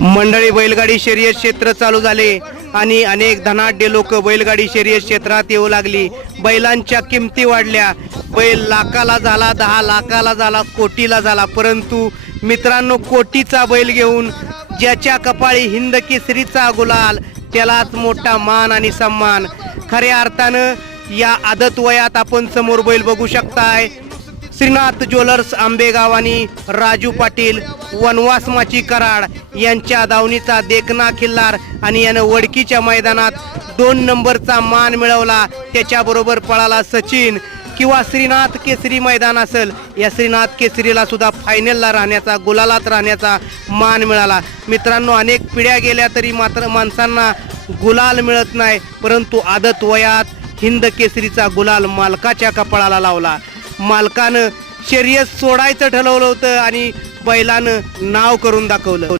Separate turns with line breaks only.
मंडळी बैलगाडी शर्यत क्षेत्र चालू झाले आणि अनेक धनाढ्य लोक बैलगाडी शर्यत क्षेत्रात येऊ लागली. बैलांच्या किमती वाढल्या. बैल लाखाला झाला दहा लाखाला झाला कोटीला झाला. परंतु मित्रांनो कोटीचा बैल घेऊन ज्याच्या कपाळी हिंद केसरीचा गुलाल त्यालाच मोठा मान आणि सन्मान. खऱ्या अर्थानं या आदत वयात आपण समोर बैल बघू शकताय. श्रीनाथ ज्वेलर्स आंबेगाव आणि राजू पाटील वनवास माची कराड यांच्या दावणीचा देखना खिल्लार आणि यानं वडकीच्या मैदानात दोन नंबरचा मान मिळवला. त्याच्याबरोबर पळाला सचिन किंवा श्रीनाथ केसरी मैदान असेल. या श्रीनाथ केसरीला सुद्धा फायनलला राहण्याचा गुलालात राहण्याचा मान मिळाला. मित्रांनो अनेक पिढ्या गेल्या तरी मात्र माणसांना गुलाल मिळत नाही परंतु आदत वयात हिंद केसरीचा गुलाल मालकाच्या कपाळाला लावला. मालकानं शर्यत सोडायचं ठरवलं होतं आणि बैलानं नाव करून दाखवलं.